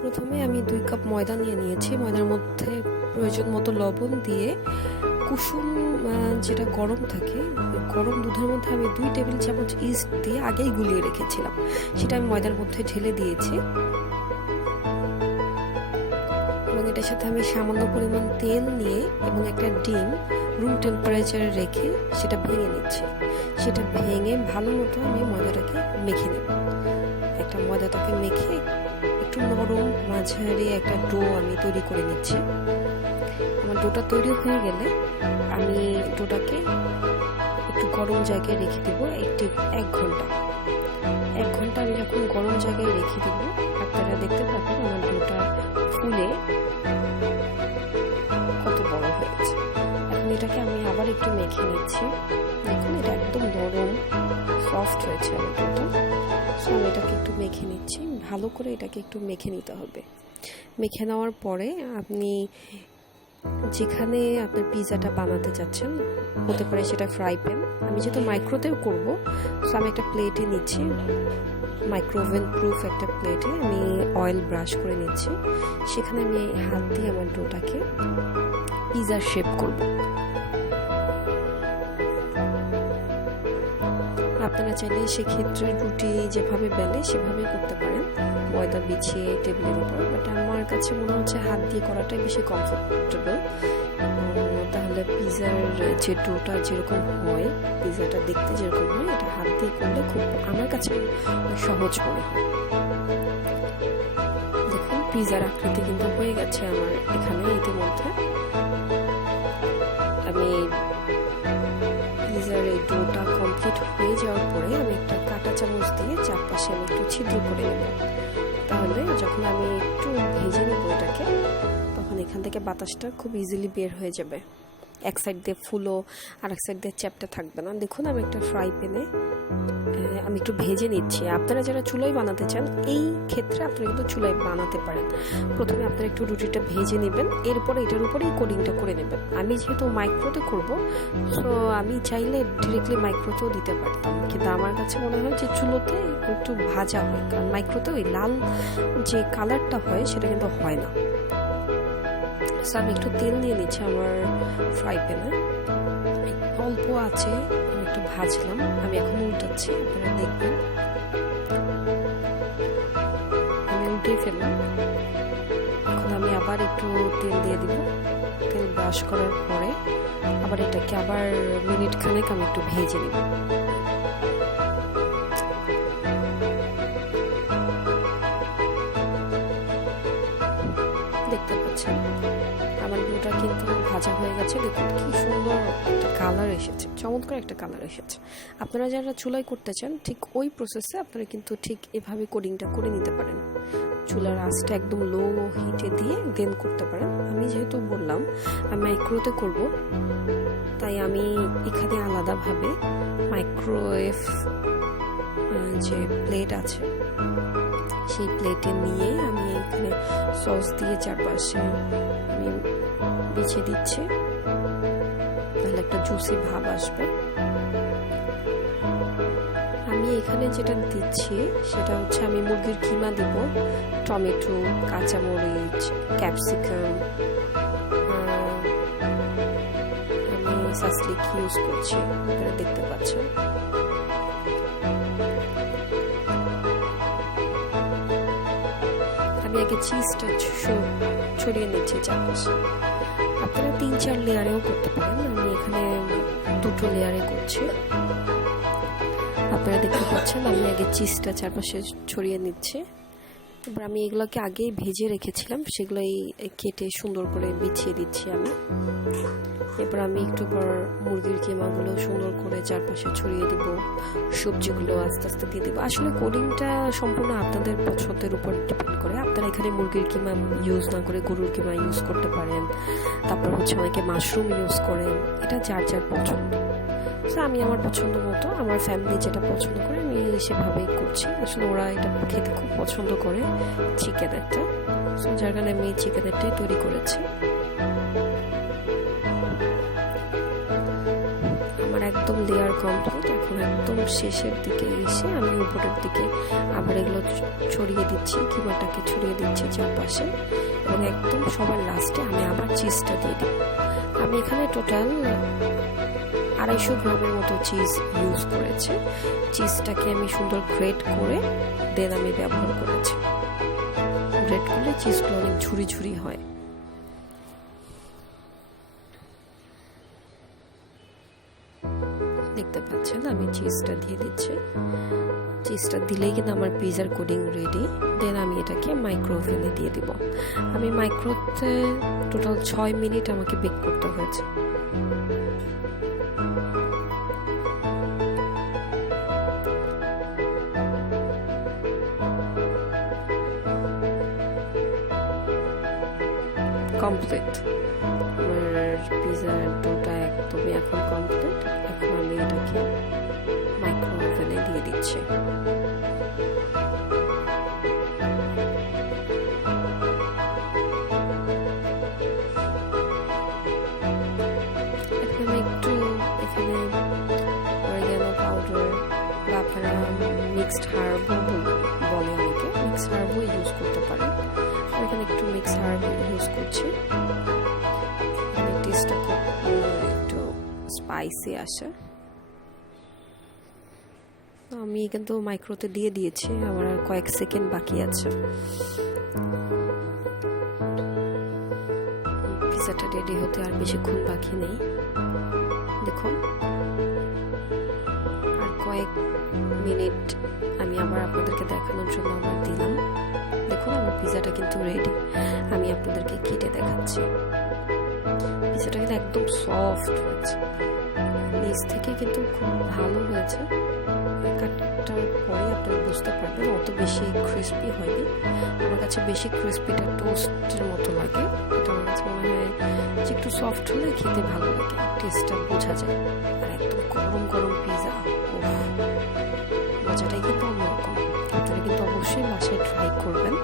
প্রথমে আমি 2 কাপ ময়দা নিয়ে নিয়েছি। ময়দার মধ্যে প্রয়োজন মতো লবণ দিয়ে কুসুম যেটা গরম থাকে, গরম দুধের মধ্যে আমি 2 টেবিল চামচ ইস্ট দিয়ে আগেই গুলিয়ে রেখেছিলাম, সেটা আমি ময়দার মধ্যে ঢেলে দিয়েছি এবং এটার সাথে আমি সামান্য পরিমাণ তেল নিয়ে এবং একটা ডিম রুম টেম্পারেচারে রেখে সেটা ভেঙে নিচ্ছি। সেটা ভেঙে ভালো মতো আমি ময়দাটাকে মেখে নেব। একটা ময়দাটাকে মেখে একটু নরম মাঝারি একটা ডো আমি তৈরি করে নিচ্ছি। আমার ডোটা তৈরি হয়ে গেলে আমি ডোটাকে একটু গরম জায়গায় রেখে দেবো 1 ঘন্টা। 1 ঘন্টা আমি যখন গরম জায়গায় রেখে দেবো, আপনারা দেখতে পাবেন আমার ডোটা ফুলে কত বড় হয়েছে। এখন এটাকে আমি আবার একটু মেখে নিচ্ছি। দেখুন এটা একদম নরম সফট হয়েছে আমার ডোটা। সো আমি এটাকে একটু মেখে নিচ্ছি, ভালো করে এটাকে একটু মেখে নিতে হবে। মেখে নেওয়ার পরে আপনি যেখানে আপনার পিৎজাটা বানাতে চাচ্ছেন, হতে পারে সেটা ফ্রাই প্যান, আমি যেহেতু মাইক্রোতেও করবো, সো আমি একটা প্লেটে নিচ্ছি, মাইক্রোওভেন প্রুফ একটা প্লেটে আমি অয়েল ব্রাশ করে নিচ্ছি। সেখানে আমি হাত দিয়ে আমার ডোটাকে পিৎজার শেপ করব। আপনারা চাইলে সেক্ষেত্রে রুটি যেভাবে বেলে সেভাবে করতে পারেন, ময়দা বিছিয়ে টেবিলের উপর, বাট আমার কাছে মনে হচ্ছে হাত দিয়ে করাটাই বেশি কমফোর্টেবল। তাহলে পিৎজার যে ডোটা যেরকম হয়, পিৎজাটা দেখতে যেরকম হয়, এটা হাত দিয়ে করলে খুব আমার কাছে সহজ মনে হয়। দেখুন পিৎজার আকৃতি কিন্তু হয়ে গেছে আমার এখানে ইতিমধ্যে। আমি পিৎজার এই ডোটা কমপ্লিট হয়ে যাওয়ার পরে আমি একটা কাঁটা চামচ দিয়ে চারপাশে আমি একটু ছিদ্র করে নেব। তাহলে যখন আমি একটু ভেজে নেব এটাকে, তখন এখান থেকে বাতাসটা খুব ইজিলি বের হয়ে যাবে। এক সাইড দিয়ে ফুলো আর এক সাইড দিয়ে চ্যাপটা থাকবে না। দেখুন আমি একটা ফ্রাই প্যানে আমি একটু ভেজে নিচ্ছি। আপনারা যারা চুলায় বানাতে চান, এই ক্ষেত্রে আপনারা কিন্তু চুলায় বানাতে পারেন। প্রথমে আপনারা একটু রুটিটা ভেজে নেবেন, এরপরে এটার উপরেই কোডিংটা করে নেবেন। আমি যেহেতু মাইক্রোতে করব, সো আমি চাইলে ডিরেক্টলি মাইক্রোতেও দিতে পারতাম, কিন্তু আমার কাছে মনে হয় যে চুলোতে একটু ভাজা হয়, কারণ মাইক্রোতে ওই লাল যে কালারটা হয় সেটা কিন্তু হয় না। সো আমি একটু তেল নিয়ে নিচ্ছি আমার ফ্রাই প্যানে, অল্প আছে, আমি একটু ভাজলাম। আমি এখন উল্টাচ্ছি, আপনারা দেখবেন আমি উল্টিয়ে ফেললাম। এখন আমি আবার একটু তেল দিয়ে দিব। তেল ব্রাশ করার পরে আবার এটাকে আবার মিনিট খানেক আমি একটু ভেজে নিব। দেখতে পাচ্ছেন আমার ডোটা কিন্তু ভাজা হয়ে গেছে। দেখুন কি সুন্দর একটা কালার এসেছে, চমৎকার একটা কালার এসেছে। আপনারা যারা চুলায় করতে চান, ঠিক ওই প্রসেসে আপনারা কিন্তু ঠিক এভাবে কোডিংটা করে নিতে পারেন। চুলার আঁচটা একদম লো হিটে দিয়ে দেন করতে পারেন। আমি যেহেতু বললাম আমি মাইক্রোতে করব, তাই আমি এখানে আলাদাভাবে মাইক্রোওয়েভ যে প্লেট আছে সেই প্লেটে নিয়ে আমি এখানে সস দিয়ে চারপাশে আমি বিছিয়ে দিচ্ছি, তাহলে একটা জুসি ভাব আসবে। আমি এখানে যেটা দিচ্ছি সেটা হচ্ছে আমি মুরগির কিমা দিব, টমেটো, কাঁচামরিচ, ক্যাপসিকাম, আমি সাসলিক ইউজ করছি, আপনারা দেখতে পাচ্ছেন। আমি আগে চিজটা ছড়িয়ে নিচ্ছি চারপাশে। আপনারা 3-4 লেয়ারেও করতে পারেন, আমি এখানে 2 লেয়ারে করছি। আপনারা দেখতে পাচ্ছেন আমি আগে চিজটা চারপাশে ছড়িয়ে নিচ্ছি। এবার আমি এগুলোকে আগেই ভেজে রেখেছিলাম, সেগুলোই কেটে সুন্দর করে বিছিয়ে দিচ্ছি আমি। এবার আমি একটু পর মুরগির কিমাগুলো সুন্দর করে চারপাশে ছড়িয়ে দিব, সবজিগুলো আস্তে আস্তে দিয়ে দেবো। আসলে কোডিংটা সম্পূর্ণ আপনাদের পছন্দের উপর ডিপেন্ড করে। আপনারা এখানে মুরগির কিমা ইউজ না করে গরুর কিমা ইউজ করতে পারেন, তারপর হচ্ছে অনেকে মাশরুম ইউজ করেন, এটা যার যার পছন্দ। আমি আমার পছন্দ মতো, আমার ফ্যামিলি যেটা পছন্দ করে আমি সেভাবেই করছি। আসলে ওরা এটা খেতে খুব পছন্দ করে, চিকেনেরটা, সো যার কারণে আমি চিকেনেরটাই তৈরি করেছি। আমার একদম লেয়ার কমপ্লিট। এখন একদম শেষের দিকে এসে আমি উপরের দিকে আবার এগুলো ছড়িয়ে দিচ্ছি, কিমাটাকে ছড়িয়ে দিচ্ছি চারপাশে, এবং একদম সবার লাস্টে আমি আবার চিজটা দিয়ে দিই। আমি এখানে টোটাল 250 গ্রামের মতো চিজ ইউজ করেছি। চিজটাকে আমি সুন্দর গ্রেট করে দেন আমি ব্যবহার করেছি। গ্রেট করলে চিজগুলো অনেক ঝুরি ঝুরি হয়। দেখতে পাচ্ছেন আমি চিজটা দিয়ে দিচ্ছি। চিজটা দিলেই কিন্তু আমার পিজার কোডিং রেডি। দেন আমি এটাকে মাইক্রো ওভেনে দিয়ে দিব। আমি মাইক্রোতে টোটাল 6 মিনিট আমাকে বেক করতে হয়েছে। কমপ্লিট, আমার পিজার ডোটা একদমই এখন কমপ্লিট। এখন আমি এটাকে মাইক্রো ওভেনে দিয়ে দিচ্ছি। এখন আমি একটু এখানে অরিগানো পাউডার বা আপনারা মিক্সড হার্বও বলে অনেকে, মিক্সড হার্বও ইউজ করতে পারেন। এখানে একটু মিক্স হার্ব ইউজ করছি, টেস্টটা খুব একটু স্পাইসি আসে। আমি কিন্তু মাইক্রোতে দিয়ে দিয়েছি, আমার আর কয়েক সেকেন্ড বাকি আছে। পিজাটা রেডি হতে আর বেশিক্ষণ বাকি নেই। দেখুন আর কয়েক মিনিট আমি আবার আপনাদেরকে দেখানোর জন্য আবার দিলাম। দেখুন আমার পিজাটা কিন্তু রেডি। আমি আপনাদেরকে কেটে দেখাচ্ছি। পিজাটা কিন্তু একদম সফট হয়েছে, নিচ থেকে কিন্তু খুব ভালো হয়েছে। কাটার পরে আপনারা বুঝতে পারবেন অত বেশি ক্রিস্পি হয়নি। আমার কাছে বেশি ক্রিস্পিটা টোস্টের মতো লাগে। এটা আমার কাছে মনে হয় যে একটু সফট হলে খেতে ভালো লাগে, টেস্টটা বোঝা যায়। আর একদম গরম গরম পিজা, মজাটাই কিন্তু অন্যরকম। আপনারা কিন্তু অবশ্যই বাসায় ট্রাই করবেন।